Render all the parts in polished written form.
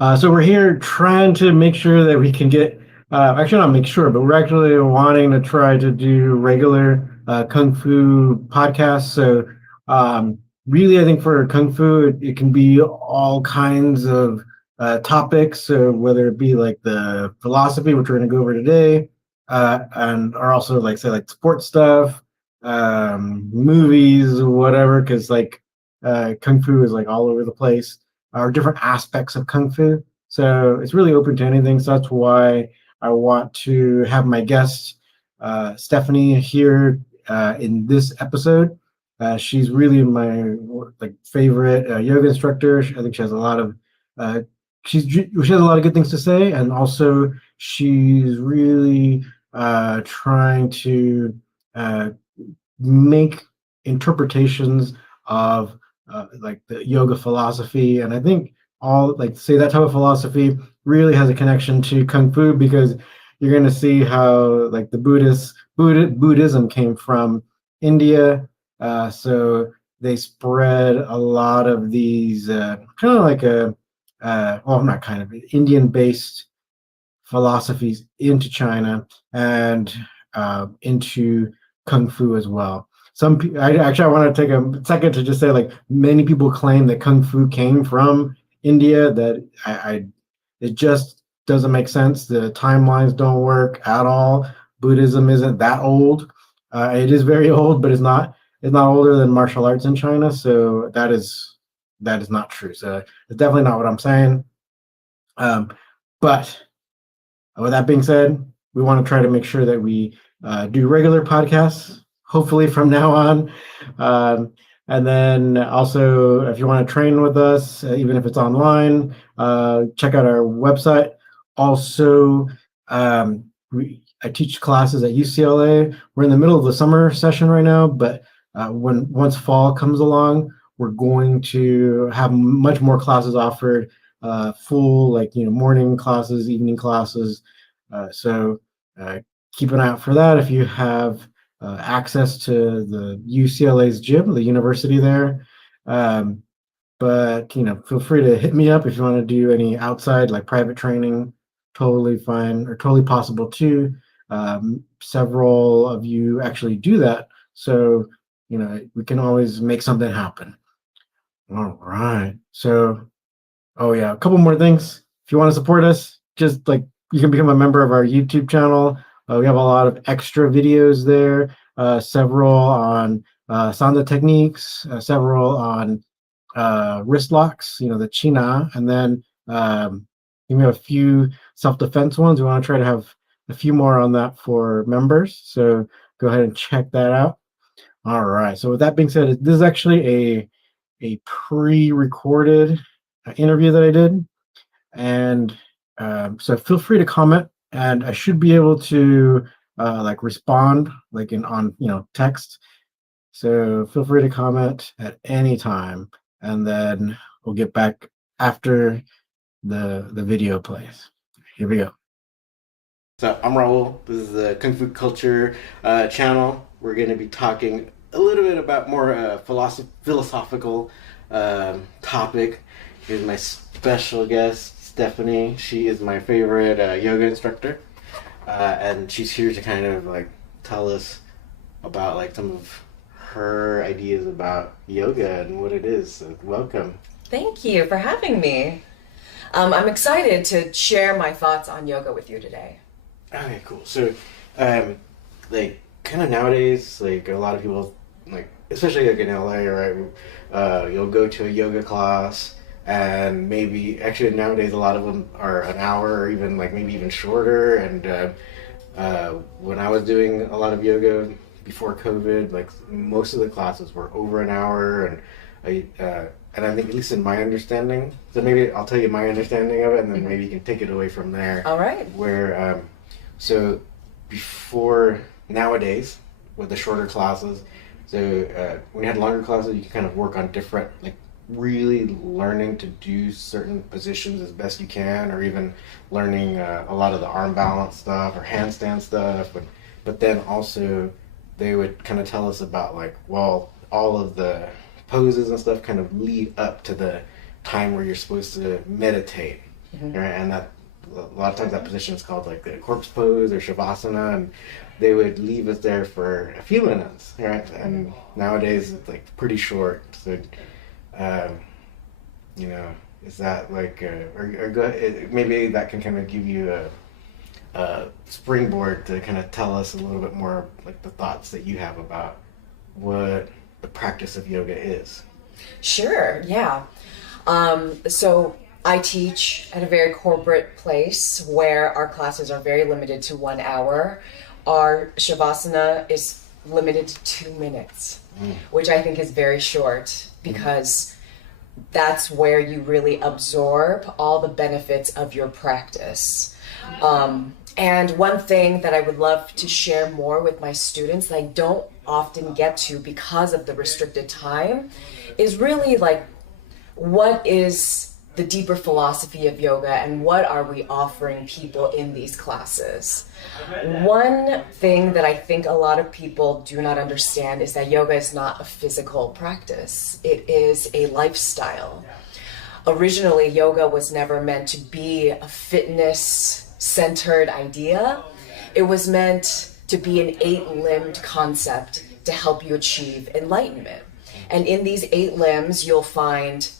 So we're here trying to make sure that we can get, actually not make sure, but we're actually wanting to try to do regular Kung Fu podcasts. So really, I think for Kung Fu, it can be all kinds of topics. So whether it be like the philosophy, which we're going to go over today, and or also like say like sports stuff, movies, whatever, because like Kung Fu is like all over the place or different aspects of Kung Fu. So it's really open to anything. So that's why I want to have my guest, Stephanie, here in this episode. She's really my like favorite yoga instructor. I think she has a lot of uh, she has a lot of good things to say, and also she's really trying to uh, make interpretations of like the yoga philosophy. And I think all like say that type of philosophy really has a connection to Kung Fu because you're going to see how like the Buddhism came from India. So they spread a lot of these kind of like a well, not kind of Indian based philosophies into China and into Kung Fu as well. I want to take a second to just say like many people claim that Kung Fu came from India. That it just doesn't make sense. The timelines don't work at all. Buddhism isn't that old. It is very old, but it's not older than martial arts in China. So that is not true. So it's definitely not what I'm saying. Um, but with that being said, we want to try to make sure that we do regular podcasts, hopefully from now on. And then also, if you want to train with us, even if it's online, check out our website. Also, I teach classes at UCLA. We're in the middle of the summer session right now, but when once fall comes along, we're going to have much more classes offered, full like morning classes, evening classes. So keep an eye out for that if you have access to the UCLA's gym, the university there. Um, but feel free to hit me up if you want to do any outside like private training. Totally fine or totally possible too. Several of you actually do that, so we can always make something happen. All right. So, oh yeah, a couple more things. If you want to support us, just like you can become a member of our YouTube channel. We have a lot of extra videos there, several on Sanda techniques, several on wrist locks, the China, and then we have a few self-defense ones. We want to try to have a few more on that for members. So go ahead and check that out. All right. So with that being said, this is actually a pre-recorded interview that I did, and so feel free to comment, and I should be able to like respond like in on text. So feel free to comment at any time, and then we'll get back after the video plays. Here we go. So I'm Raul. This is the Kung Fu Culture channel. We're going to be talking a little bit about more philosophical topic. Here's my special guest, Stephanie. She is my favorite yoga instructor, and she's here to kind of like tell us about like some of her ideas about yoga and what it is. So welcome. Thank you for having me. I'm excited to share my thoughts on yoga with you today. Okay, cool. So, like, kind of nowadays, like, a lot of people, like, especially like in LA, right? You'll go to a yoga class, and maybe, actually, nowadays, a lot of them are an hour or even, like, maybe even shorter. And when I was doing a lot of yoga before COVID, like, most of the classes were over an hour, and I think, at least in my understanding, so maybe I'll tell you my understanding of it, and then maybe you can take it away from there. All right. Where, so before nowadays, with the shorter classes, so when you had longer classes, you can kind of work on different, like really learning to do certain positions as best you can, or even learning a lot of the arm balance stuff or handstand stuff. But then also they would kind of tell us about like, well, all of the poses and stuff kind of lead up to the time where you're supposed to meditate. right? And that a lot of times that position is called like the corpse pose or shavasana, and they would leave us there for a few minutes, right? And nowadays it's like pretty short. So, um, you know, is that like, or go, maybe that can kind of give you a springboard to kind of tell us a little bit more like the thoughts that you have about what the practice of yoga is. Sure, yeah. So I teach at a very corporate place where our classes are very limited to 1 hour. Our Shavasana is limited to 2 minutes, which I think is very short because that's where you really absorb all the benefits of your practice. And one thing that I would love to share more with my students that I don't often get to because of the restricted time is really like, what is the deeper philosophy of yoga and what are we offering people in these classes? One thing that I think a lot of people do not understand is that yoga is not a physical practice. It is a lifestyle. Originally, yoga was never meant to be a fitness-centered idea. It was meant to be an 8-limbed concept to help you achieve enlightenment. And in these 8 limbs, you'll find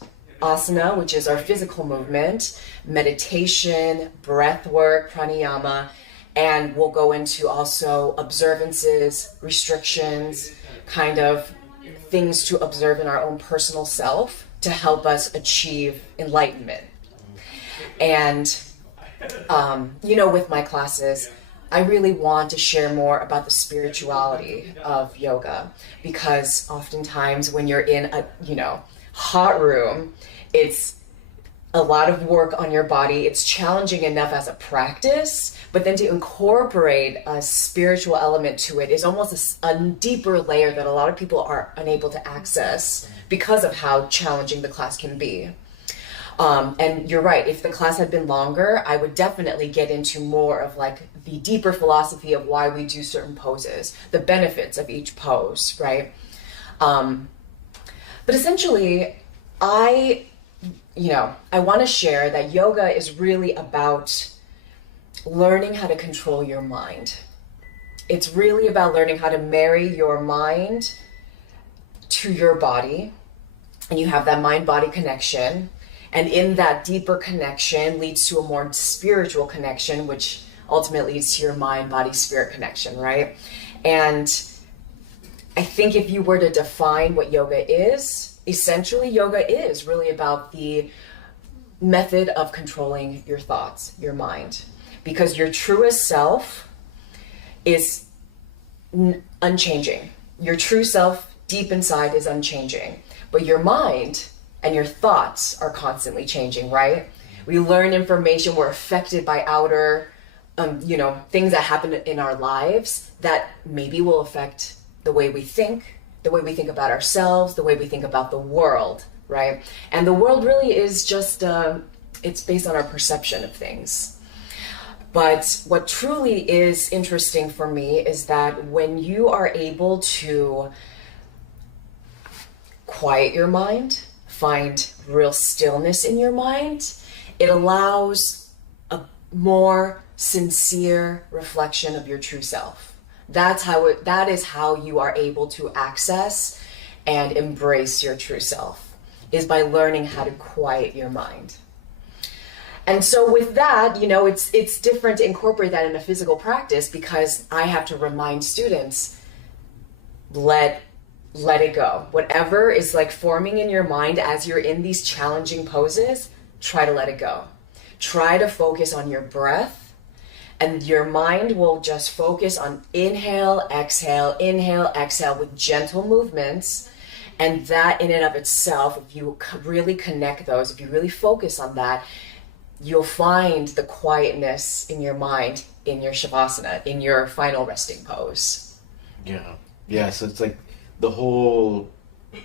asana, which is our physical movement, meditation, breath work, pranayama, and we'll go into also observances, restrictions, kind of things to observe in our own personal self to help us achieve enlightenment. And, with my classes, I really want to share more about the spirituality of yoga because oftentimes when you're in a, hot room, it's a lot of work on your body. It's challenging enough as a practice, but then to incorporate a spiritual element to it is almost a deeper layer that a lot of people are unable to access because of how challenging the class can be. And you're right, if the class had been longer, I would definitely get into more of like the deeper philosophy of why we do certain poses, the benefits of each pose, right? But essentially, I want to share that yoga is really about learning how to control your mind. It's really about learning how to marry your mind to your body, and you have that mind-body connection. And in that deeper connection leads to a more spiritual connection, which ultimately leads to your mind-body-spirit connection, right? And I think if you were to define what yoga is, essentially yoga is really about the method of controlling your thoughts, your mind. Because your truest self is unchanging. Your true self deep inside is unchanging. But your mind and your thoughts are constantly changing, right? We learn information, we're affected by outer, things that happen in our lives that maybe will affect the way we think about ourselves, the way we think about the world, right? And the world really is just, it's based on our perception of things. But what truly is interesting for me is that when you are able to quiet your mind, find real stillness in your mind, it allows a more sincere reflection of your true self. That is how you are able to access and embrace your true self, is by learning how to quiet your mind. And so with that, it's different to incorporate that in a physical practice because I have to remind students, let it go. Whatever is like forming in your mind as you're in these challenging poses, try to let it go. Try to focus on your breath, and your mind will just focus on inhale, exhale with gentle movements. And that in and of itself, if you really connect those, if you really focus on that, you'll find the quietness in your mind in your Shavasana, in your final resting pose. Yeah, so it's like the whole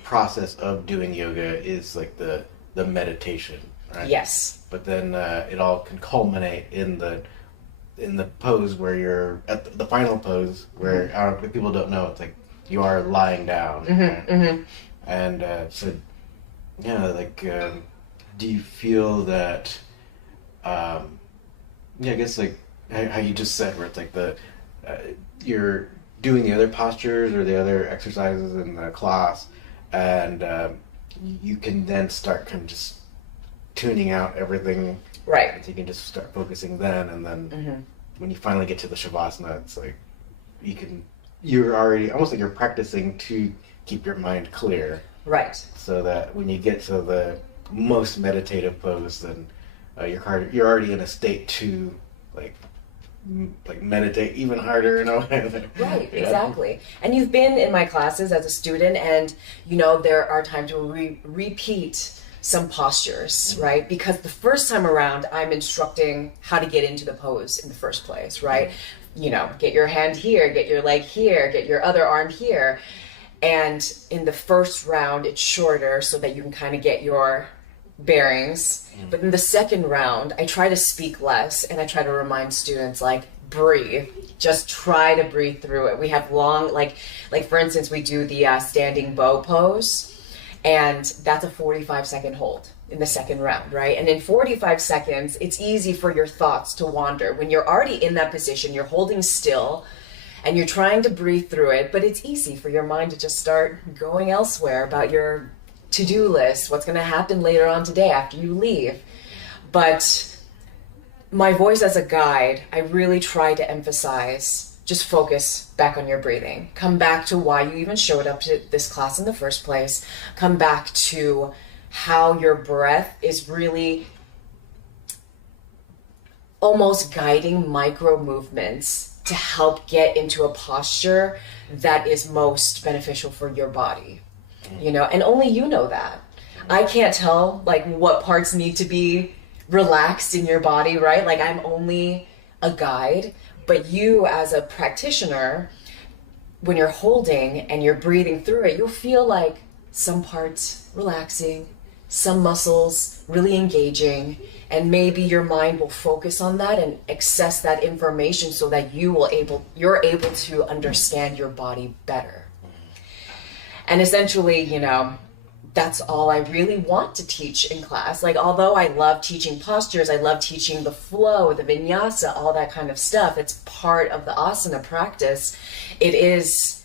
process of doing yoga is like the meditation, right? Yes. But then it all can culminate in the pose where you're at the final pose where if people don't know, it's like you are lying down. Right? And so, yeah, like, do you feel that Yeah, I guess like how you just said, where it's like uh, you're doing the other postures or the other exercises in the class, and you can then start kind of just tuning out everything. Right. So you can just start focusing then, and then Hmm. when you finally get to the shavasana, it's like you can you're already almost like you're practicing to keep your mind clear, Right. so that when you get to the most meditative pose, then you're already in a state to like like meditate even harder in a way. Right, Yeah. exactly. And you've been in my classes as a student, and there are times where we repeat some postures, right? Because the first time around, I'm instructing how to get into the pose in the first place, right? Get your hand here, get your leg here, get your other arm here. And in the first round, it's shorter so that you can kind of get your bearings. But in the second round, I try to speak less and I try to remind students like breathe. Just try to breathe through it. We have long like for instance, we do the standing bow pose, and that's a 45-second hold in the second round, right? And in 45 seconds, it's easy for your thoughts to wander. When you're already in that position, you're holding still and you're trying to breathe through it, but it's easy for your mind to just start going elsewhere about your to-do list, what's going to happen later on today after you leave. But my voice as a guide, I really try to emphasize just focus back on your breathing. Come back to why you even showed up to this class in the first place. Come back to how your breath is really almost guiding micro movements to help get into a posture that is most beneficial for your body. And only you know that. I can't tell like what parts need to be relaxed in your body, right? Like I'm only a guide, but you as a practitioner, when you're holding and you're breathing through it, you'll feel like some parts relaxing, some muscles really engaging, and maybe your mind will focus on that and access that information so that you're able to understand your body better. And essentially, that's all I really want to teach in class. Like, although I love teaching postures, I love teaching the flow, the vinyasa, all that kind of stuff. It's part of the asana practice. It is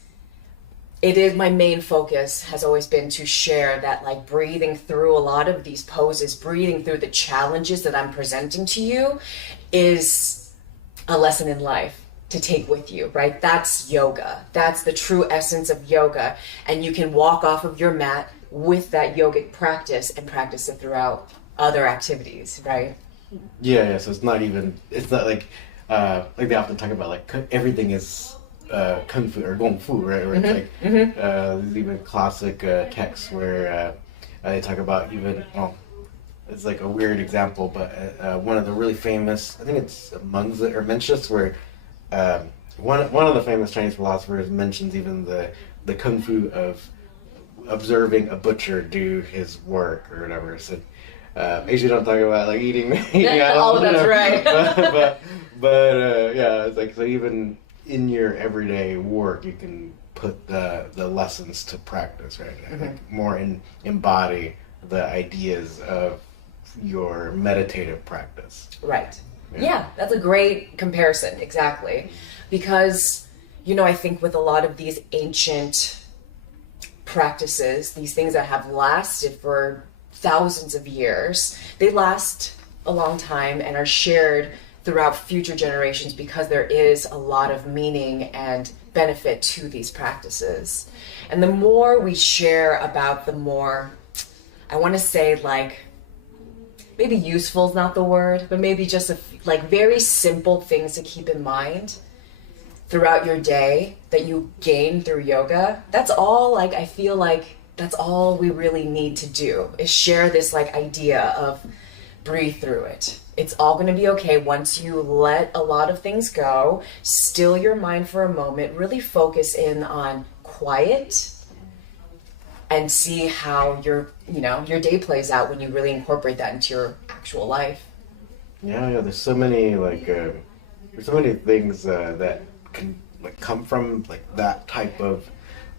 my main focus has always been to share that, like, breathing through a lot of these poses, breathing through the challenges that I'm presenting to you is a lesson in life to take with you, right? That's yoga. That's the true essence of yoga. And you can walk off of your mat with that yogic practice and practice it throughout other activities, right? Yeah. So it's not like they often talk about like everything is kung fu or gong fu, right? Where it's like there's even classic texts where they talk about it's like a weird example, but one of the really famous, I think it's Mengzi or Mencius, where one of the famous Chinese philosophers mentions even the kung fu of observing a butcher do his work or whatever. So usually don't talk about like eating animals. Oh, that's right. but yeah, it's like so even in your everyday work, you can put the lessons to practice, right? I think more embody the ideas of your meditative practice. Right. Yeah, that's a great comparison, exactly. Because, I think with a lot of these ancient practices, these things that have lasted for thousands of years, they last a long time and are shared throughout future generations because there is a lot of meaning and benefit to these practices. And the more we share about, the more, I want to say, like, maybe useful is not the word, but maybe just very simple things to keep in mind throughout your day that you gain through yoga. That's all, like, I feel like that's all we really need to do is share this like idea of breathe through it. It's all going to be okay once you let a lot of things go, still your mind for a moment, really focus in on quiet, and see how your day plays out when you really incorporate that into your actual life. Yeah. There's so many there's so many things that can like come from like that type of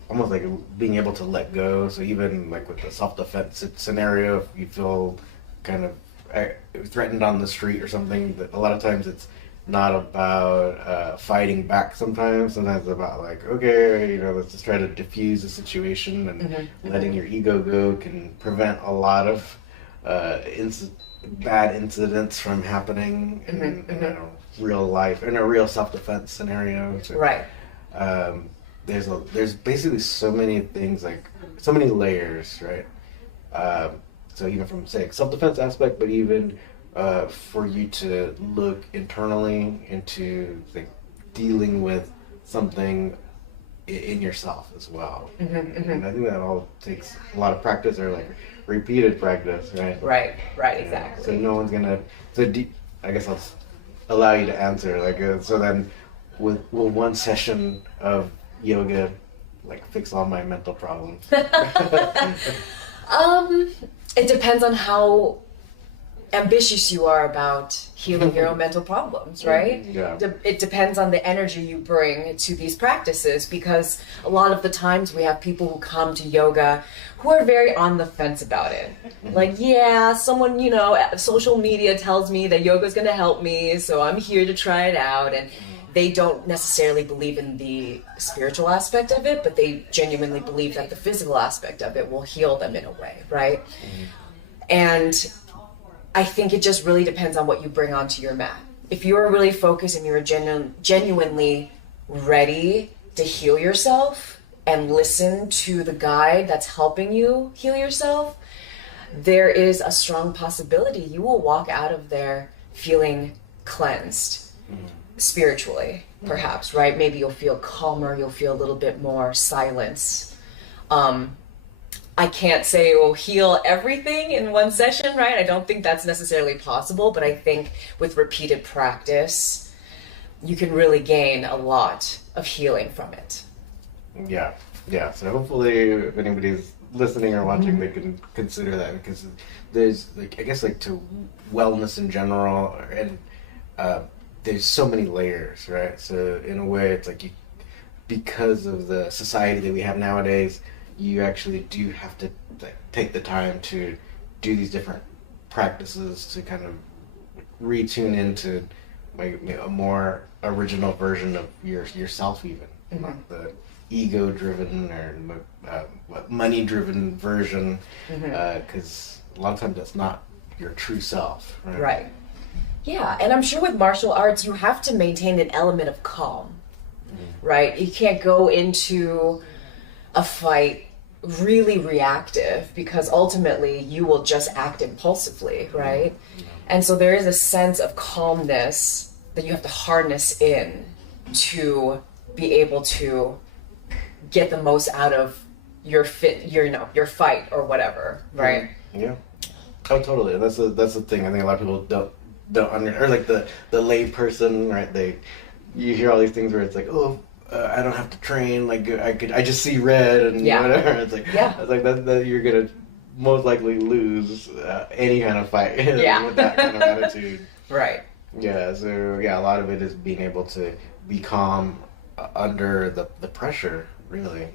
almost like being able to let go. So even like with the self-defense scenario, if you feel kind of threatened on the street or something, that a lot of times it's not about fighting back. Sometimes it's about like, okay, let's just try to diffuse the situation, and letting your ego go can prevent a lot of bad incidents from happening in a real life, in a real self-defense scenario. So, Right. there's basically so many things, like so many layers, right? So even from, say, self-defense aspect, but even for you to look internally into like dealing with something in yourself as well. And I think that all takes a lot of practice, or like repeated practice, right? Right, exactly. So no one's gonna. I guess I'll allow you to answer. Like, so then, will one session of yoga like fix all my mental problems? It depends on how ambitious you are about healing your own mental problems, right? Yeah. It depends on the energy you bring to these practices, because a lot of the times we have people who come to yoga who are very on the fence about it. Like, yeah, someone, social media tells me that yoga is going to help me, so I'm here to try it out. And they don't necessarily believe in the spiritual aspect of it, but they genuinely believe that the physical aspect of it will heal them in a way, right? And I think it just really depends on what you bring onto your mat. If you're really focused and you're genuinely ready to heal yourself and listen to the guide that's helping you heal yourself, there is a strong possibility you will walk out of there feeling cleansed, spiritually, perhaps, right? Maybe you'll feel calmer, you'll feel a little bit more silence. I can't say it will heal everything in one session, right? I don't think that's necessarily possible, but I think with repeated practice, you can really gain a lot of healing from it. Yeah. So hopefully, if anybody's listening or watching, they can consider that, because there's I guess to wellness in general, and there's so many layers, right? So in a way, it's because of the society that we have nowadays, you actually do have to take the time to do these different practices to kind of retune into a more original version of yourself, even not the ego-driven or money-driven version, because a lot of times that's not your true self. Right. Yeah, and I'm sure with martial arts, you have to maintain an element of calm, right? You can't go into a fight really reactive, because ultimately you will just act impulsively, right? And so there is a sense of calmness that you have to harness in to be able to get the most out of your fight or whatever, right? Yeah. Oh, totally. That's the thing. I think a lot of people don't understand, or the lay person, right? You hear all these things where it's like, oh, I don't have to train. I just see red and whatever. It's like, it's like that you're gonna most likely lose any kind of fight with that kind of attitude. Right. Yeah. So a lot of it is being able to be calm under the pressure, really.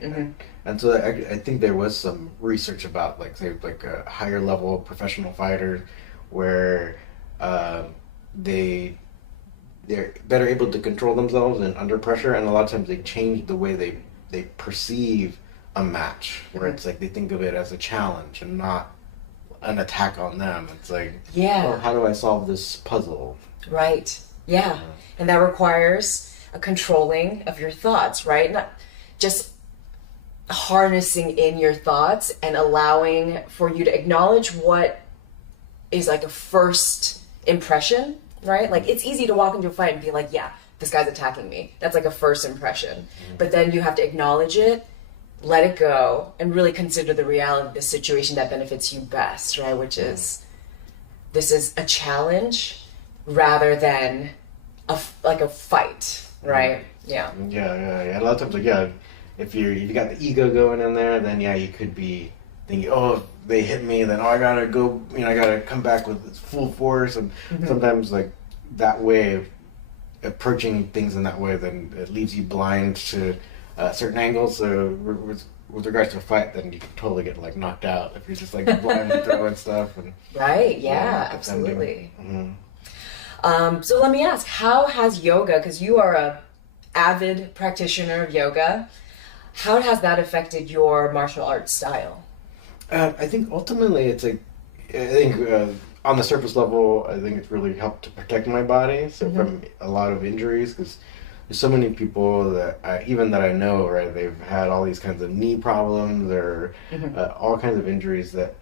And so I think there was some research about a higher level professional fighters where they're better able to control themselves and under pressure, and a lot of times they change the way they perceive a match, where it's they think of it as a challenge and not an attack on them. It's well, how do I solve this puzzle? Right. Yeah. And that requires a controlling of your thoughts, right? Not just harnessing in your thoughts and allowing for you to acknowledge what is a first impression, right? It's easy to walk into a fight and be like, yeah, this guy's attacking me. That's a first impression. But then you have to acknowledge it, let it go, and really consider the reality of the situation that benefits you best, right? Which is, this is a challenge rather than a fight, right? Yeah. A lot of times, if you got the ego going in there, then you could be thinking, oh, if they hit me, then I gotta go, I gotta come back with full force, and sometimes that way of approaching things in that way, then it leaves you blind to certain angles. So with regards to a fight, then you can totally get like knocked out if you're just like blindly throwing stuff and Right. Yeah. defending. Absolutely. Mhm. So let me ask, how has yoga? Because you are a avid practitioner of yoga. How has that affected your martial arts style? I think ultimately it's like, I think on the surface level, I think it's really helped to protect my body from a lot of injuries, because there's so many people that even that I know, right, they've had all these kinds of knee problems or all kinds of injuries that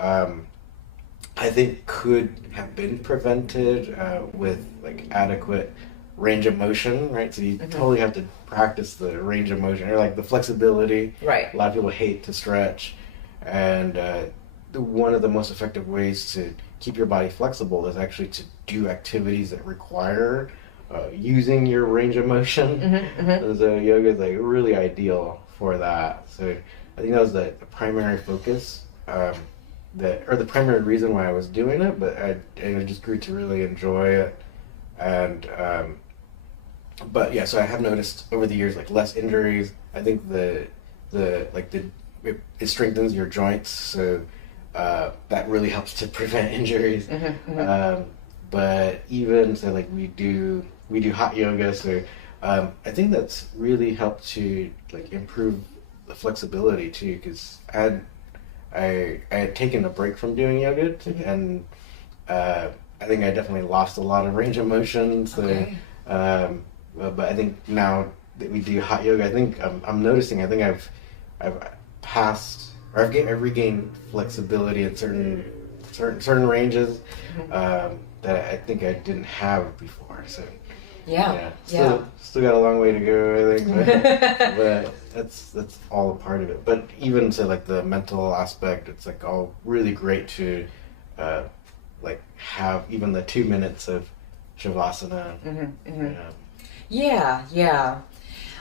I think could have been prevented with like adequate range of motion, right? So you totally have to practice the range of motion or like the flexibility. Right. A lot of people hate to stretch, and one of the most effective ways to keep your body flexible is actually to do activities that require using your range of motion. So yoga is like really ideal for that. So I think that was the primary focus. The primary reason why I was doing it, but I just grew to really enjoy it, and but yeah, so I have noticed over the years like less injuries. I think it strengthens your joints, so that really helps to prevent injuries. But even so, like we do hot yoga, so I think that's really helped to like improve the flexibility too, because I had taken a break from doing yoga, and I think I definitely lost a lot of range of motion. So, but I think now that we do hot yoga, I think I'm noticing. I think I've passed, or I've regained flexibility at certain ranges that I think I didn't have before. So. Yeah. Still got a long way to go, I think, but that's all a part of it. But even to like the mental aspect, it's like all really great to like have even the 2 minutes of shavasana. Yeah.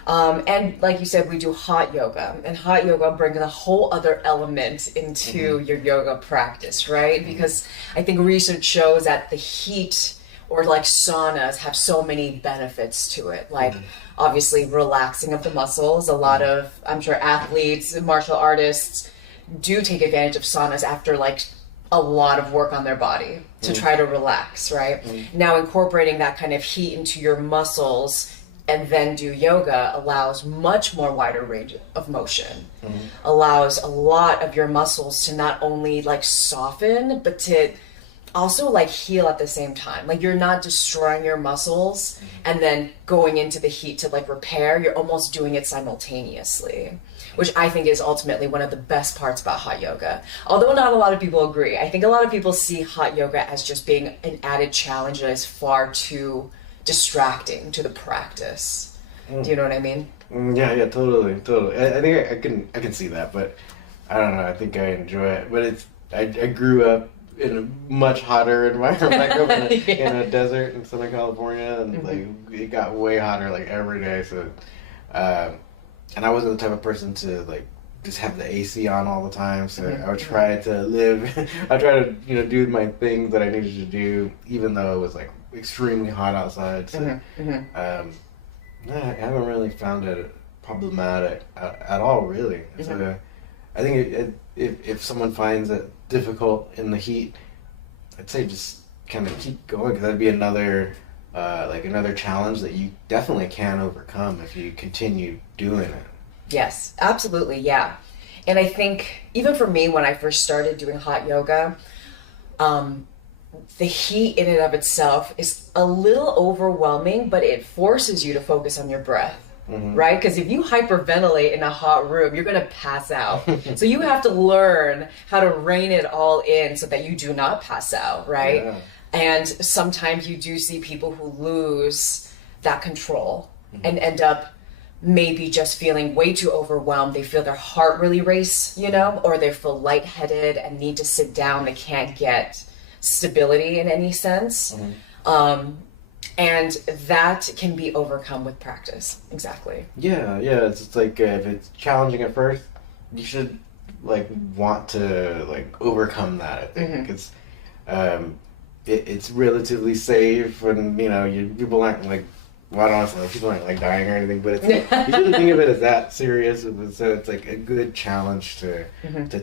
And like you said, we do hot yoga, and hot yoga brings a whole other element into your yoga practice, right? Because I think research shows that the heat or like saunas have so many benefits to it, like obviously relaxing of the muscles. A lot of, I'm sure, athletes, martial artists do take advantage of saunas after like a lot of work on their body to try to relax, right? Now incorporating that kind of heat into your muscles and then do yoga allows much more wider range of motion, allows a lot of your muscles to not only like soften, but to also like heal at the same time. Like you're not destroying your muscles and then going into the heat to like repair. You're almost doing it simultaneously, which I think is ultimately one of the best parts about hot yoga. Although not a lot of people agree. I think a lot of people see hot yoga as just being an added challenge that is far too distracting to the practice. Do you know what I mean? Yeah, totally. I think I can see that, but I don't know. I think I enjoy it, but I grew up in a much hotter environment. I grew up in a desert in Southern California, and like it got way hotter like every day. So, and I wasn't the type of person to like just have the AC on all the time. So I would try to live. I try to do my things that I needed to do, even though it was like extremely hot outside. So, I haven't really found it problematic at all, really. So, I think if someone finds it difficult in the heat, I'd say just kind of keep going, because that'd be another challenge that you definitely can overcome if you continue doing it. Yes, absolutely, yeah. And I think even for me, when I first started doing hot yoga, the heat in and of itself is a little overwhelming, but it forces you to focus on your breath. Right? Because if you hyperventilate in a hot room, you're going to pass out. So you have to learn how to rein it all in so that you do not pass out, right? Yeah. And sometimes you do see people who lose that control and end up maybe just feeling way too overwhelmed. They feel their heart really race, or they feel lightheaded and need to sit down. They can't get stability in any sense. And that can be overcome with practice. Exactly. Yeah. It's like if it's challenging at first, you should like want to like overcome that. I think because it's relatively safe, and people aren't like well, I don't want to say like people aren't like dying or anything, but it's you shouldn't think of it as that serious. So it's like a good challenge to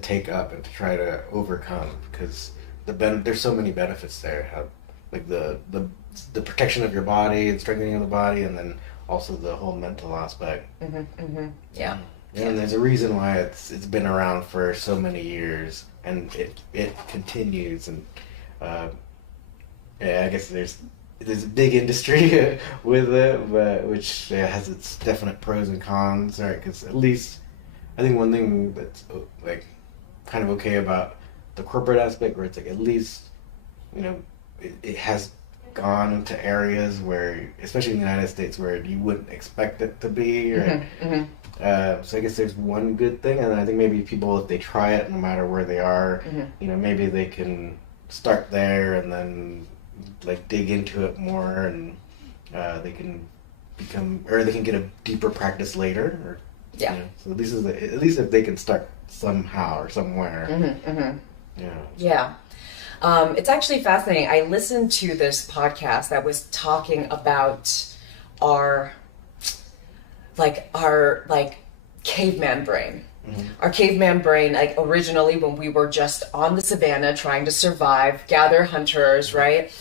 take up and to try to overcome because there's so many benefits there. How, like the protection of your body and strengthening of the body, and then also the whole mental aspect. Yeah. And there's a reason why it's been around for so many years, and it continues. And yeah, I guess there's a big industry with it, but which has its definite pros and cons, right? Because at least I think one thing that's like kind of okay about the corporate aspect, where it's like at least it has gone into areas where, especially in the United States, where you wouldn't expect it to be, right? So I guess there's one good thing, and I think maybe people, if they try it, no matter where they are, maybe they can start there and then like dig into it more, and they can they can get a deeper practice later. Or, so at least if they can start somehow or somewhere. Yeah. It's actually fascinating. I listened to this podcast that was talking about our caveman brain. Our caveman brain, like originally when we were just on the savannah trying to survive, gather hunters, right?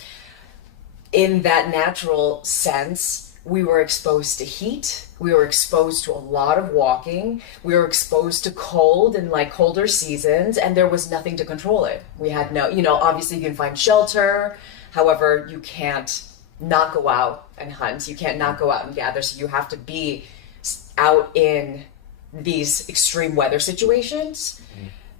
In that natural sense, we were exposed to heat. We were exposed to a lot of walking. We were exposed to cold and like colder seasons, and there was nothing to control it. We had no, obviously you can find shelter. However, you can't not go out and hunt. You can't not go out and gather. So you have to be out in these extreme weather situations.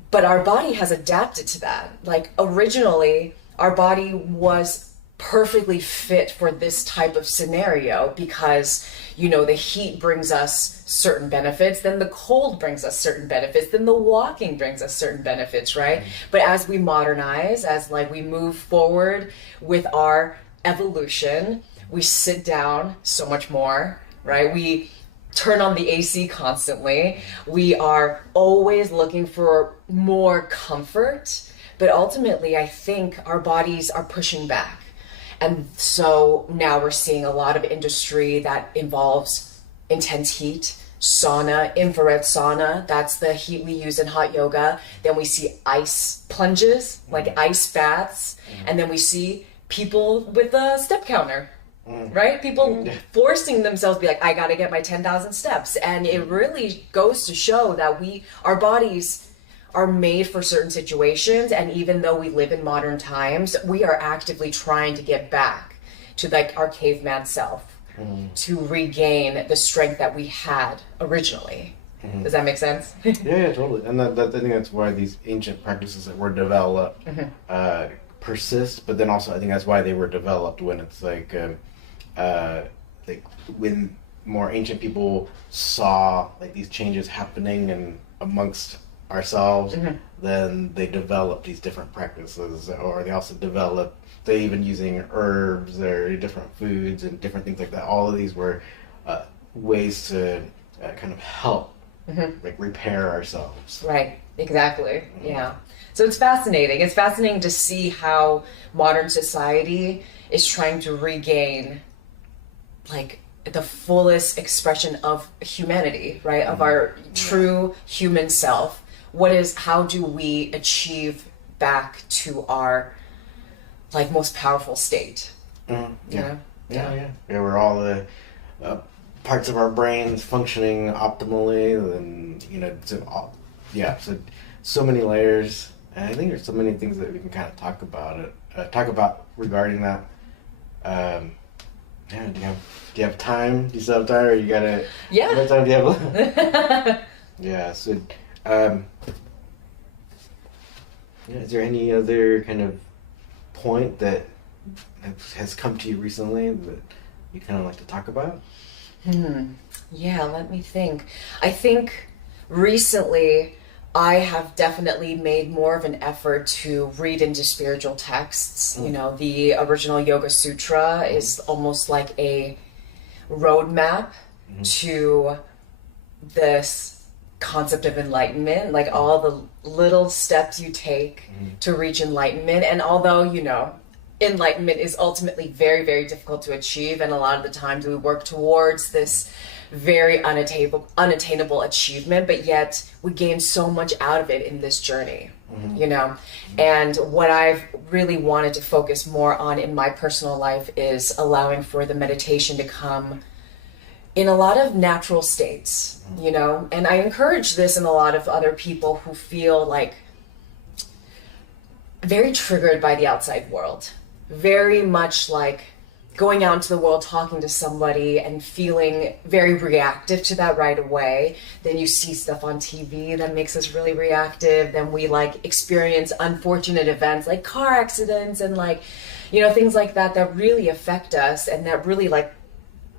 But our body has adapted to that. Like originally, our body was perfectly fit for this type of scenario because the heat brings us certain benefits, then the cold brings us certain benefits, then the walking brings us certain benefits, right? But as we modernize, as like we move forward with our evolution, we sit down so much more, right? We turn on the AC constantly. We are always looking for more comfort, but ultimately I think our bodies are pushing back. And so now we're seeing a lot of industry that involves intense heat, sauna, infrared sauna. That's the heat we use in hot yoga. Then we see ice plunges, like ice baths. And then we see people with a step counter, right? People forcing themselves to be like, I got to get my 10,000 steps. And it really goes to show that our bodies are made for certain situations, and even though we live in modern times, we are actively trying to get back to like our caveman self to regain the strength that we had originally. Does that make sense? Yeah, totally. And I think that's why these ancient practices that were developed persist, but then also I think that's why they were developed when it's like when more ancient people saw like these changes happening and amongst ourselves, then they develop these different practices, or they even using herbs or different foods and different things like that. All of these were ways to kind of help like repair ourselves. Right, exactly. Yeah. So it's fascinating. It's fascinating to see how modern society is trying to regain like the fullest expression of humanity, right? Of our true human self. How do we achieve back to our like most powerful state? Yeah, we're all the parts of our brains functioning optimally, and so many layers, and I think there's so many things that we can kind of talk about regarding that. Do you have time? Do you still have time, or you gotta? Yeah. What time do you have? Yeah. So. Is there any other kind of point that has come to you recently that you kind of like to talk about? Yeah, let me think. I think recently I have definitely made more of an effort to read into spiritual texts. The original Yoga Sutra is almost like a roadmap to this concept of enlightenment, like all the little steps you take to reach enlightenment. And although enlightenment is ultimately very, very difficult to achieve, and a lot of the times we work towards this very unattainable achievement, but yet we gain so much out of it in this journey. You know, and what I've really wanted to focus more on in my personal life is allowing for the meditation to come in a lot of natural states, you know, and I encourage this in a lot of other people who feel like very triggered by the outside world, very much like going out into the world, talking to somebody and feeling very reactive to that right away. Then you see stuff on TV that makes us really reactive. Then we like experience unfortunate events like car accidents and like, you know, things like that that really affect us and that really like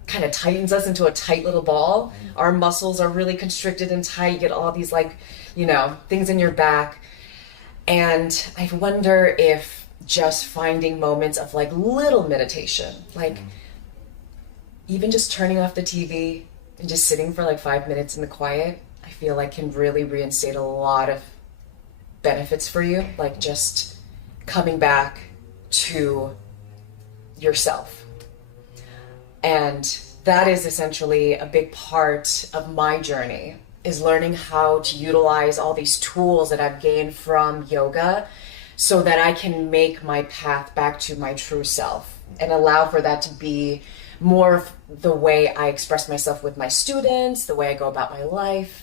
kind of tightens us into a tight little ball. Our muscles are really constricted and tight. You get all these like, you know, things in your back. And I wonder if just finding moments of like little meditation, like even just turning off the TV and just sitting for like 5 minutes in the quiet, I feel like can really reinstate a lot of benefits for you. Like just coming back to yourself. And that is essentially a big part of my journey, is learning how to utilize all these tools that I've gained from yoga so that I can make my path back to my true self and allow for that to be more of the way I express myself with my students, the way I go about my life,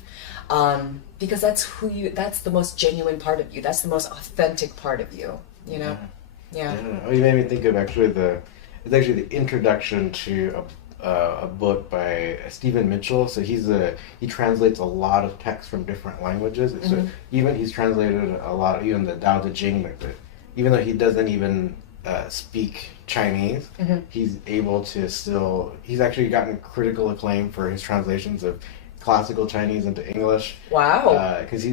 because that's that's the most genuine part of you. That's the most authentic part of you, you know? Yeah. Oh, you made me think of it's actually the introduction to a book by Stephen Mitchell. So he translates a lot of texts from different languages. So even he's translated a lot of even the Tao Te Ching, even though he doesn't even speak Chinese, he's able to he's actually gotten critical acclaim for his translations of classical Chinese into English. Wow. Because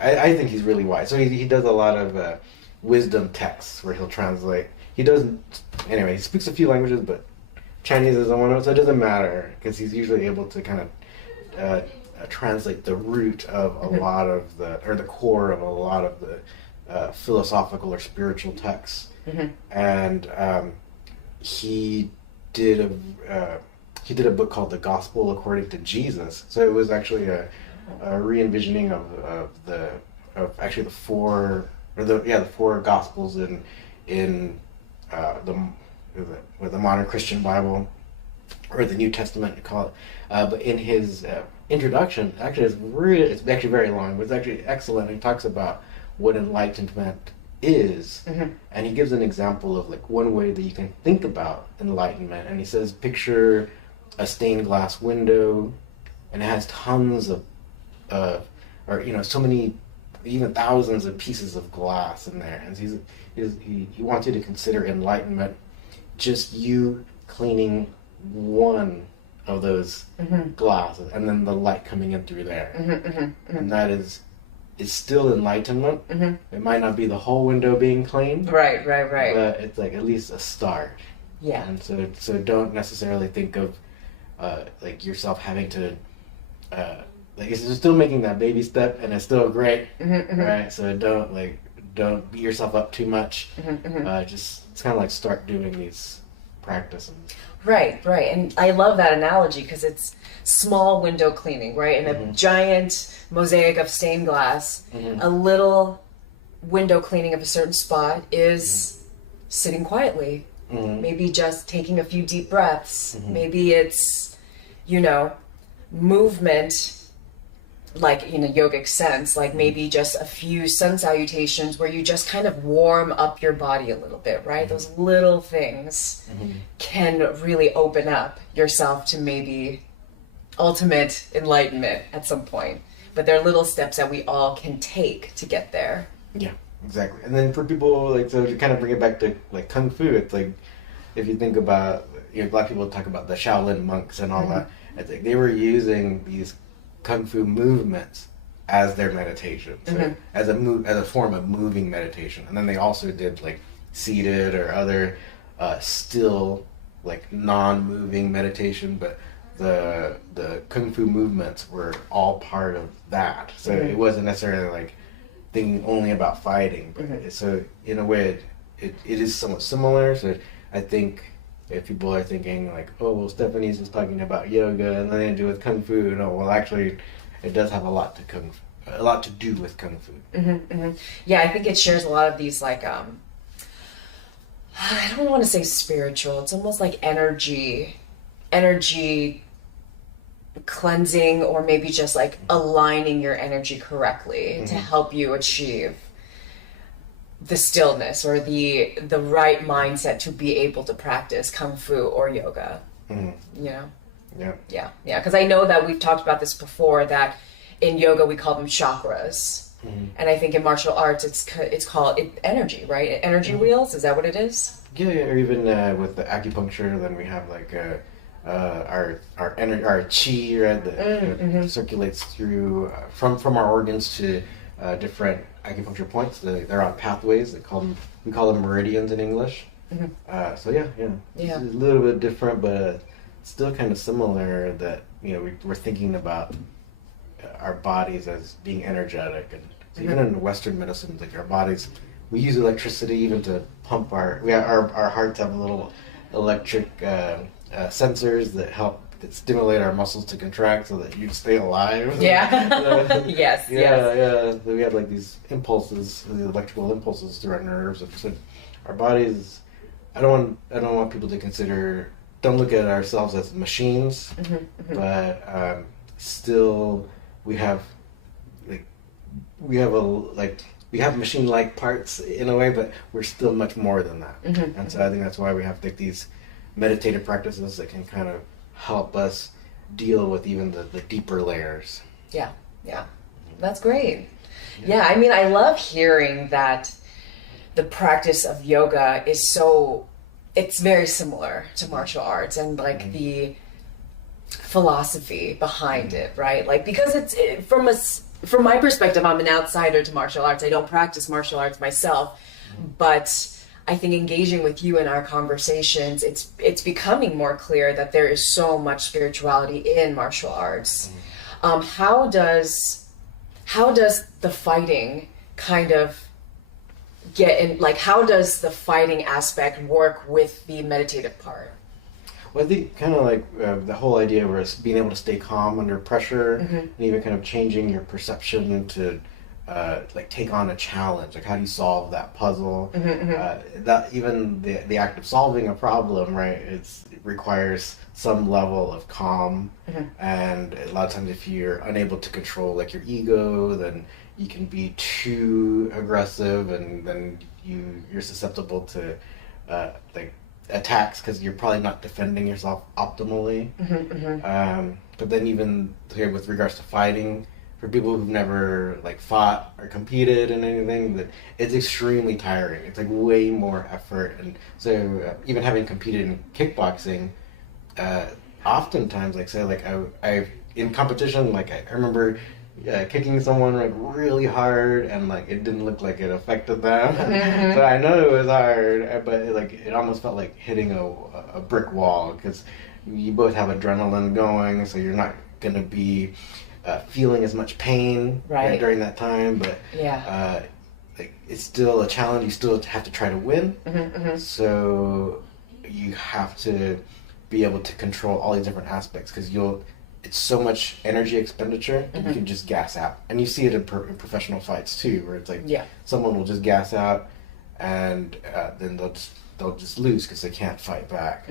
I think he's really wise. So he does a lot of wisdom texts where he'll translate. He speaks a few languages, but Chinese is one of them, so it doesn't matter because he's usually able to kind of translate the root of a lot of the core of a lot of the philosophical or spiritual texts. And he did a book called The Gospel According to Jesus. So it was actually a re-envisioning of the four Gospels in the modern Christian Bible, or the New Testament, you call it. But in his introduction, it's actually very long, but it's actually excellent. He talks about what enlightenment is, and he gives an example of like one way that you can think about enlightenment. And he says, picture a stained glass window, and it has tons of, so many, even thousands of pieces of glass in there. And he wants you to consider enlightenment just you cleaning one of those glasses, and then the light coming in through there. And that is still enlightenment. It might not be the whole window being cleaned. Right. But it's like at least a start. Yeah. And so don't necessarily think of like yourself having to like it's still making that baby step, and it's still great, right? So don't beat yourself up too much. Just it's kind of like start doing these practices. Right. And I love that analogy because it's small window cleaning, right? In a giant mosaic of stained glass, a little window cleaning of a certain spot is sitting quietly. Maybe just taking a few deep breaths. Maybe it's, movement, like in a yogic sense, like maybe just a few sun salutations where you just kind of warm up your body a little bit, right? Those little things can really open up yourself to maybe ultimate enlightenment at some point. But they're little steps that we all can take to get there. Yeah, exactly. And then for people, like, so to kind of bring it back to like Kung Fu, it's like, if you think about, a lot of people talk about the Shaolin monks and all that, it's like they were using these Kung Fu movements as their meditation, so as a form of moving meditation. And then they also did like seated or other still like non-moving meditation, but the Kung Fu movements were all part of that. So it wasn't necessarily like thinking only about fighting, but so in a way it is somewhat similar. So I think if people are thinking like, oh, well, Stephanie's just talking about yoga and nothing to do with kung fu, no, well, actually, it does have a lot to do with kung fu. Yeah, I think it shares a lot of these like I don't want to say spiritual. It's almost like energy cleansing, or maybe just like aligning your energy correctly to help you achieve the stillness or the right mindset to be able to practice kung fu or yoga. You know? Yeah. Yeah. Because I know that we've talked about this before, that in yoga we call them chakras. And I think in martial arts it's called energy, right? Energy wheels, is that what it is? Yeah, or even with the acupuncture, then we have like our energy, our chi, right, that circulates through from our organs to different acupuncture points. They're on pathways. We call them meridians in English. So yeah, it's a little bit different, but still kind of similar. That we're thinking about our bodies as being energetic, and so even in Western medicine, like our bodies, we use electricity even to pump our hearts have little electric sensors that stimulate our muscles to contract so that you stay alive. Yeah. Yes. Yeah. So we have like these impulses, the electrical impulses through our nerves, and so our bodies. I don't want people to don't look at ourselves as machines, but still we have machine-like parts in a way, but we're still much more than that. And so I think that's why we have these meditative practices that can kind of help us deal with even the deeper layers. Yeah. That's great. Yeah, I mean, I love hearing that the practice of yoga it's very similar to martial arts, and like the philosophy behind it, right? Like, because from my perspective, I'm an outsider to martial arts. I don't practice martial arts myself, but I think engaging with you in our conversations, it's becoming more clear that there is so much spirituality in martial arts. How does the fighting kind of get in? Like, how does the fighting aspect work with the meditative part? Well, I think kind of like the whole idea was being able to stay calm under pressure, and even kind of changing your perception to like take on a challenge. Like, how do you solve that puzzle? That even the act of solving a problem, right? It requires some level of calm, and a lot of times if you're unable to control like your ego, then you can be too aggressive, and then you're susceptible to like attacks because you're probably not defending yourself optimally. But then even here with regards to fighting, for people who've never like fought or competed in anything, that it's extremely tiring. It's like way more effort, and so even having competed in kickboxing, oftentimes like say like I in competition, like I remember kicking someone like really hard, and like it didn't look like it affected them. So I know it was hard, but it almost felt like hitting a brick wall, because you both have adrenaline going, so you're not gonna be feeling as much pain during that time, but like it's still a challenge. You still have to try to win. So you have to be able to control all these different aspects, because it's so much energy expenditure, and you can just gas out. And you see it in professional fights too, where it's like someone will just gas out, and then they'll just lose because they can't fight back.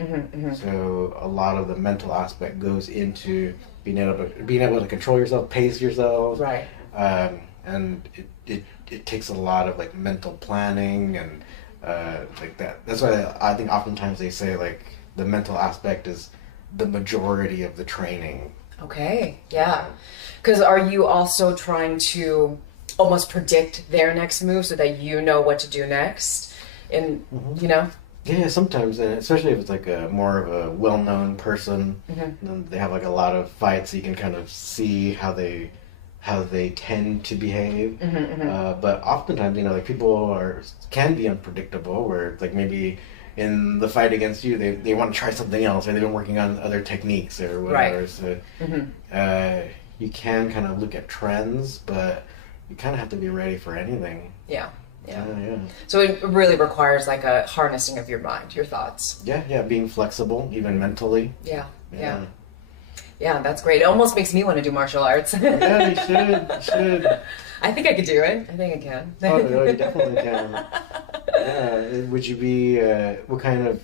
So a lot of the mental aspect goes into being able to control yourself, pace yourself, and it takes a lot of like mental planning and like that. That's why I think oftentimes they say like the mental aspect is the majority of the training. Okay, yeah. Because are you also trying to almost predict their next move so that you know what to do next? And, Yeah, sometimes, and especially if it's like a more of a well-known person, then they have like a lot of fights, so you can kind of see how they tend to behave. But oftentimes, like people can be unpredictable, where it's like maybe in the fight against you, they want to try something else, or they've been working on other techniques or whatever. So you can kind of look at trends, but you kind of have to be ready for anything. Yeah. Yeah. Yeah. So it really requires like a harnessing of your mind, your thoughts. Yeah, being flexible, even mentally. Yeah. Yeah, that's great. It almost makes me want to do martial arts. Yeah, you should. I think I could do it. I think I can. Oh, no, you definitely can. Yeah, would you be, what kind of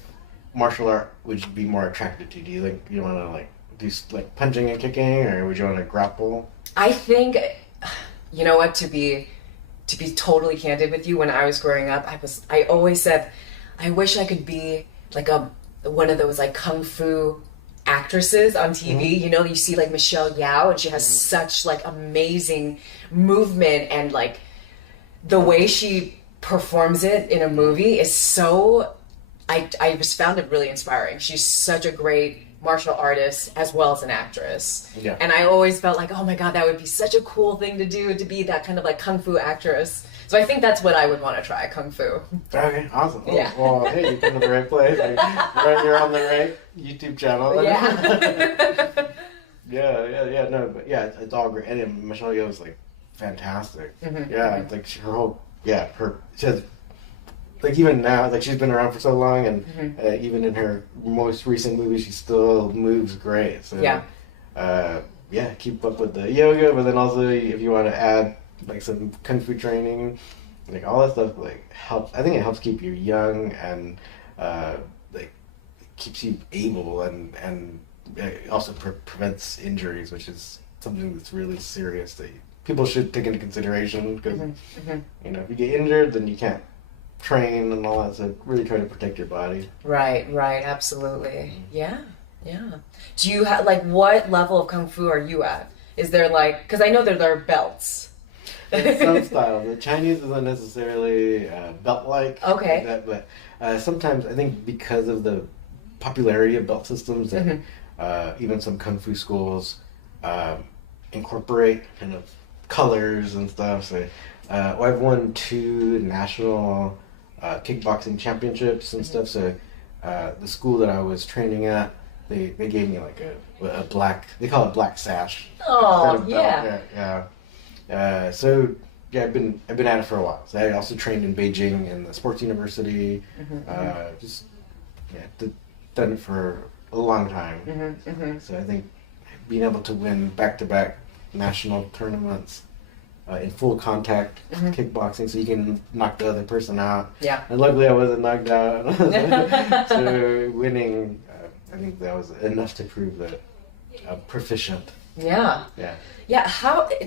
martial art would you be more attracted to? Do you think you want to like do like punching and kicking, or would you want to grapple? I think, you know what, to be totally candid with you, when I was growing up, I always said, I wish I could be like one of those like kung fu actresses on TV. You know, you see like Michelle Yao, and she has such like amazing movement, and like the way she performs it in a movie is so, I just found it really inspiring. She's such a great martial artist as well as an actress. Yeah. And I always felt like, oh my God, that would be such a cool thing to do, to be that kind of like kung fu actress. So I think that's what I would want to try, kung fu. Okay, awesome. Yeah. Well, hey, you've been to the right place. You're on the right YouTube channel. Yeah. Yeah. No, but yeah, it's all great. And Michelle Yeoh's like fantastic. Yeah, it's like her whole, she has, like even now, like she's been around for so long, and even in her most recent movie, she still moves great. So keep up with the yoga, but then also if you want to add like some kung fu training, like all that stuff, like helps. I think it helps keep you young, and like keeps you able, and it also prevents injuries, which is something that's really serious that people should take into consideration, because you know, if you get injured, then you can't train and all that, so really try to protect your body. Right, absolutely. Yeah. Do you have, like, what level of kung fu are you at? Is there like, because I know there are belts. Some style. The Chinese isn't necessarily belt-like. Okay. But sometimes I think because of the popularity of belt systems, and even some kung fu schools incorporate kind of colors and stuff. So I've won 2 national kickboxing championships and stuff. So the school that I was training at, they gave me like a black, they call it black sash. Oh, yeah. So yeah, I've been at it for a while. So I also trained in Beijing in the sports university. Done it for a long time. So I think being able to win back-to-back national tournaments in full contact kickboxing, so you can knock the other person out. Yeah. And luckily I wasn't knocked out. So winning, I think that was enough to prove that I'm proficient. Yeah.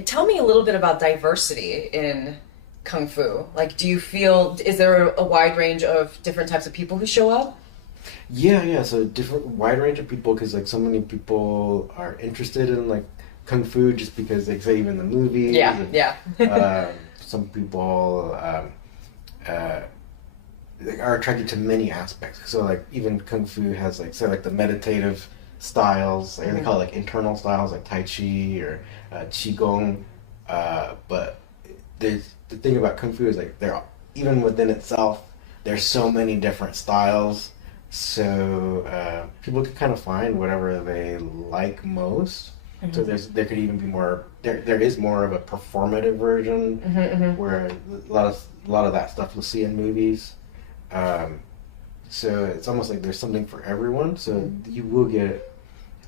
Tell me a little bit about diversity in kung fu. Like, do you feel, is there a wide range of different types of people who show up? Yeah. So wide range of people, because like so many people are interested in like kung fu just because they say even the movies. Some people are attracted to many aspects. So like even kung fu has like, say like the meditative styles, like they call it like internal styles, like Tai Chi or Qigong. But the thing about kung fu is like even within itself, there's so many different styles. So people can kind of find whatever they like most. So there could even be more. There is more of a performative version where a lot of that stuff you'll see in movies. So it's almost like there's something for everyone. So you will get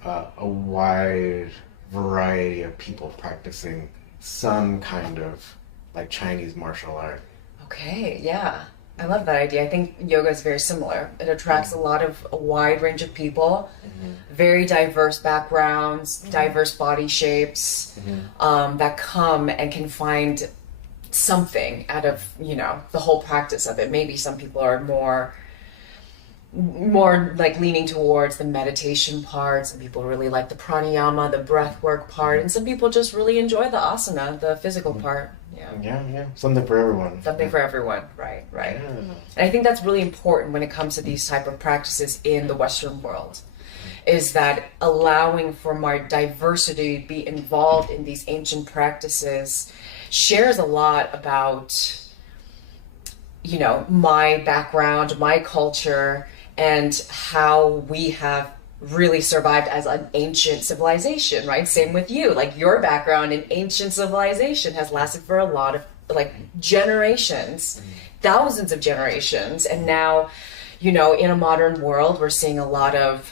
a wide variety of people practicing some kind of like Chinese martial art. Okay, yeah. I love that idea. I think yoga is very similar. It attracts a wide range of people, very diverse backgrounds, diverse body shapes, that come and can find something out of, the whole practice of it. Maybe some people are more like leaning towards the meditation part. Some people really like the pranayama, the breath work part, and some people just really enjoy the asana, the physical part. Yeah. Something for everyone. Something for everyone, right. Yeah. And I think that's really important when it comes to these type of practices in the Western world, is that allowing for more diversity to be involved in these ancient practices shares a lot about, my background, my culture, and how we have really survived as an ancient civilization, right? Same with you. Like, your background in ancient civilization has lasted for a lot of like generations, thousands of generations. And now, you know, in a modern world, we're seeing a lot of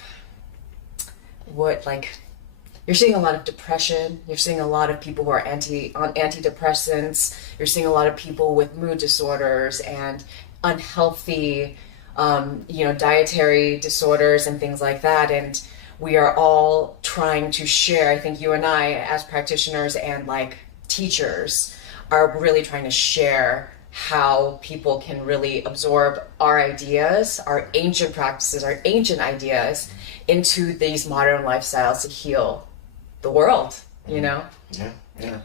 you're seeing a lot of depression. You're seeing a lot of people who are on antidepressants. You're seeing a lot of people with mood disorders and unhealthy, dietary disorders and things like that. And we are all trying to share. I think you and I, as practitioners and like teachers, are really trying to share how people can really absorb our ideas, our ancient practices, our ancient ideas into these modern lifestyles to heal the world, you know? Yeah.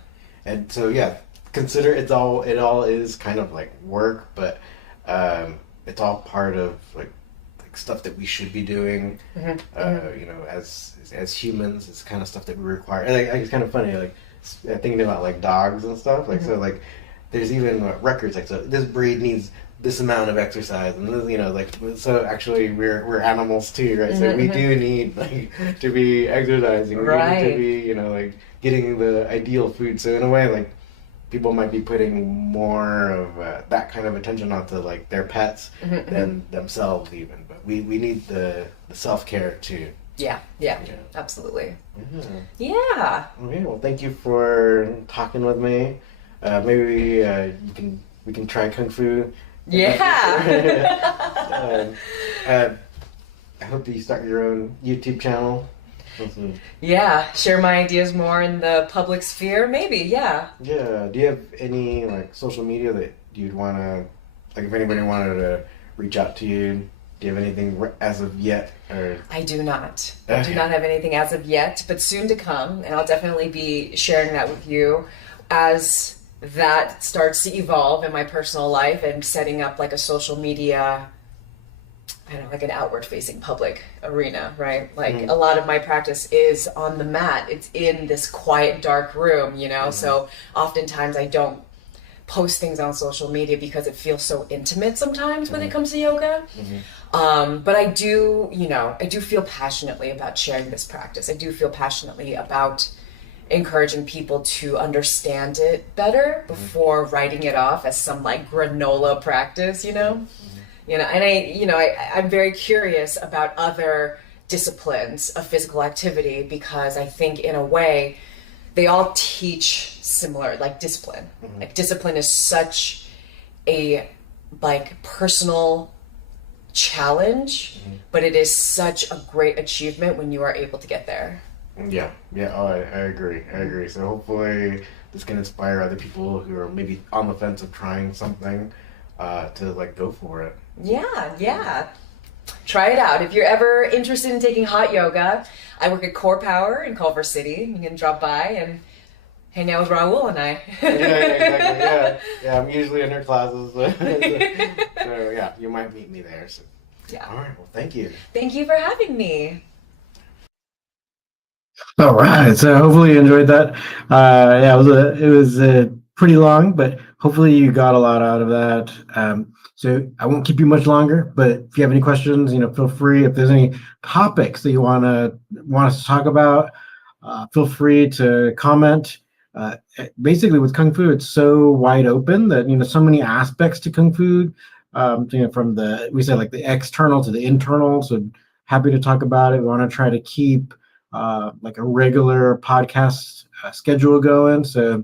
And so, yeah, consider it all is kind of like work, but it's all part of like stuff that we should be doing, you know, as humans. It's kind of stuff that we require. And it's kind of funny, like thinking about like dogs and stuff. Like so, like there's even records like so this breed needs this amount of exercise, and this, you know, like so. Actually, we're animals too, right? So we do need like to be exercising, right? We need to be, you know, like getting the ideal food. So in a way, like people might be putting more of that kind of attention onto like their pets than themselves even. But we need the self-care too. Yeah, absolutely. Yeah. Okay, well, thank you for talking with me. Maybe we can try Kung Fu. Yeah. I hope that you start your own YouTube channel. Yeah, share my ideas more in the public sphere, maybe. Yeah. Yeah. Do you have any like social media that you'd want to, like, if anybody wanted to reach out to you? Do you have anything as of yet? Or I do not. I do not have anything as of yet, but soon to come, and I'll definitely be sharing that with you as that starts to evolve in my personal life and setting up like a social media, I don't know, like an outward facing public arena, right? Like a lot of my practice is on the mat. It's in this quiet, dark room, you know? So oftentimes I don't post things on social media because it feels so intimate sometimes when it comes to yoga. But I do, you know, I do feel passionately about sharing this practice. I do feel passionately about encouraging people to understand it better before writing it off as some like granola practice, you know? You know, and I'm very curious about other disciplines of physical activity because I think in a way they all teach similar, like discipline. Like discipline is such a like personal challenge, but it is such a great achievement when you are able to get there. Yeah. Oh, I agree. So hopefully this can inspire other people who are maybe on the fence of trying something to like go for it. Yeah. Try it out. If you're ever interested in taking hot yoga, I work at Core Power in Culver City. You can drop by and hang out with Raul and I. Exactly. Yeah, I'm usually in her classes. So yeah, you might meet me there. So. Yeah. All right. Well, thank you. Thank you for having me. All right, so hopefully you enjoyed that. Yeah, it was pretty long, but hopefully you got a lot out of that. So I won't keep you much longer, but if you have any questions, you know, feel free. If there's any topics that you want us to talk about, feel free to comment. Basically, with Kung Fu, it's so wide open that, you know, so many aspects to Kung Fu. You know, from we said like the external to the internal. So happy to talk about it. We want to try to keep like a regular podcast schedule going. So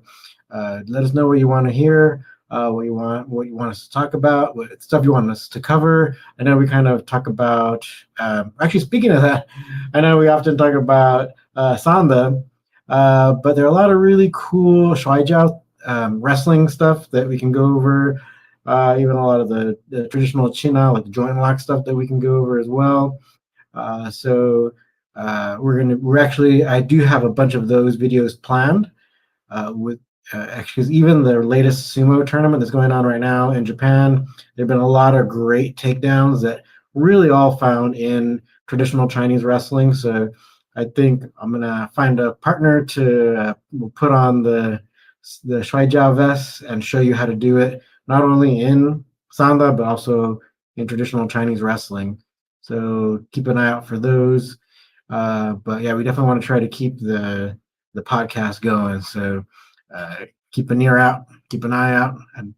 let us know what you want to hear, what you want us to talk about, what stuff you want us to cover. I know we kind of talk about, actually speaking of that, I know we often talk about Sanda, but there are a lot of really cool Shuaijiao wrestling stuff that we can go over, even a lot of the traditional China, like the joint lock stuff that we can go over as well. I do have a bunch of those videos planned with actually even the latest sumo tournament that's going on right now in Japan. There've been a lot of great takedowns that really all found in traditional Chinese wrestling. So I think I'm gonna find a partner to put on the Shuaijiao vest and show you how to do it, not only in Sanda but also in traditional Chinese wrestling. So keep an eye out for those. But yeah, we definitely want to try to keep the podcast going. So keep an ear out, keep an eye out. And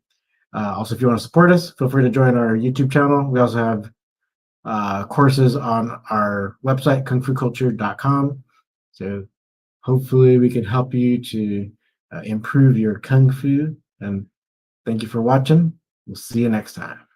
also, if you want to support us, feel free to join our YouTube channel. We also have courses on our website, kungfuculture.com. So hopefully we can help you to improve your Kung Fu. And thank you for watching. We'll see you next time.